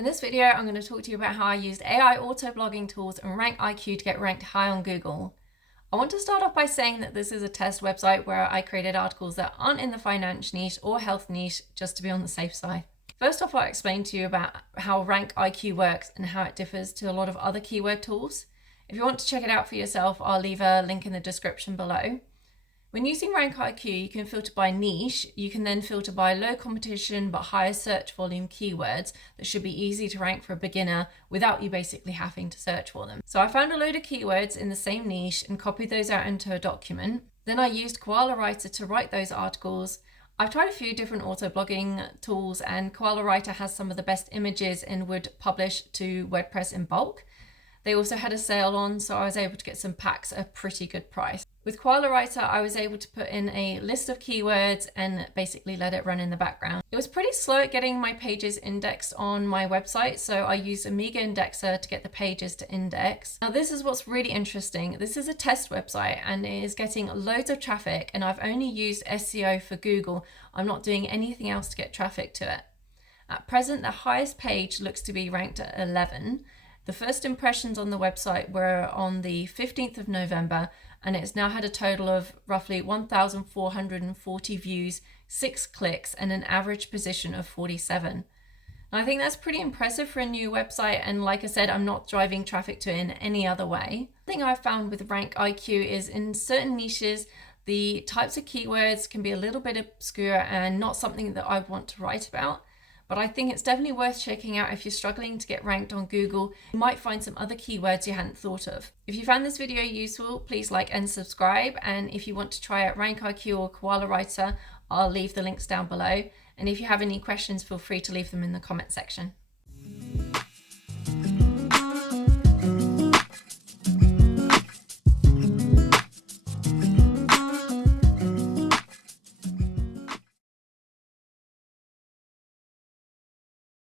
In this video, I'm going to talk to you about how I used AI auto-blogging tools and rankiq to get ranked high on Google. I want to start off by saying that this is a test website where I created articles that aren't in the finance niche or health niche, just to be on the safe side. First off, I'll explain to you about how rankiq works and how it differs to a lot of other keyword tools. If you want to check it out for yourself, I'll leave a link in the description below. When using rankiq, you can filter by niche. You can then filter by low competition but higher search volume keywords that should be easy to rank for a beginner without you basically having to search for them. So I found a load of keywords in the same niche and copied those out into a document. Then I used Koala Writer to write those articles. I've tried a few different auto-blogging tools, and Koala Writer has some of the best images and would publish to WordPress in bulk. They also had a sale on, so I was able to get some packs at a pretty good price. With Koala Writer, I was able to put in a list of keywords and basically let it run in the background. It was pretty slow at getting my pages indexed on my website, so I used Amiga Indexer to get the pages to index. Now this is what's really interesting. This is a test website and it is getting loads of traffic, and I've only used SEO for Google. I'm not doing anything else to get traffic to it. At present, the highest page looks to be ranked at 11. The first impressions on the website were on the 15th of November, and it's now had a total of roughly 1,440 views, 6 clicks, and an average position of 47. Now, I think that's pretty impressive for a new website, and like I said, I'm not driving traffic to it in any other way. The thing I've found with rankiq is in certain niches, the types of keywords can be a little bit obscure and not something that I want to write about. But I think it's definitely worth checking out if you're struggling to get ranked on Google. You might find some other keywords you hadn't thought of. If you found this video useful, please like and subscribe. And if you want to try out rankiq or Koala Writer, I'll leave the links down below. And if you have any questions, feel free to leave them in the comment section.